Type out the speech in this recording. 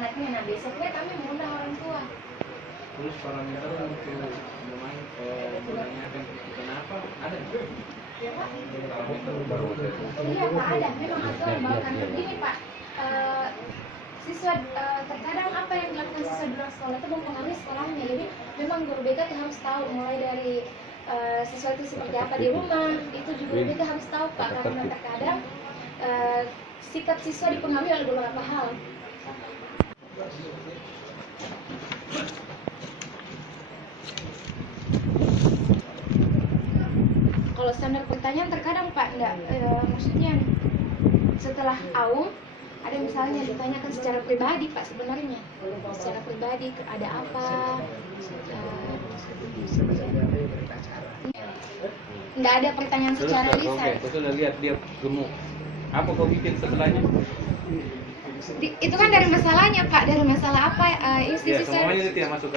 anaknya. Nah besoknya kami mengundang orang tua. Terus parameter untuk menanyakan kenapa ada juga? Iya Pak, ada. Memang aturan bahkan begini Pak. Siswa terkadang apa yang dilakukan siswa di luar sekolah itu mempengaruhi sekolahnya. Jadi memang guru BK itu harus tahu mulai dari siswa itu seperti apa di rumah. Itu juga guru BK harus tahu Pak, karena terkadang sikap siswa dipengaruhi oleh beberapa hal. Kalau standar pertanyaan terkadang Pak enggak, maksudnya setelah AUM ada misalnya ditanyakan secara pribadi Pak, sebenarnya secara pribadi ada apa, enggak ada pertanyaan secara lisan. Oke, kau sudah lihat dia gemuk, apa kau bikin setelahnya? Itu kan dari masalahnya Pak, dari masalah apa Ya, semuanya itu tidak masuk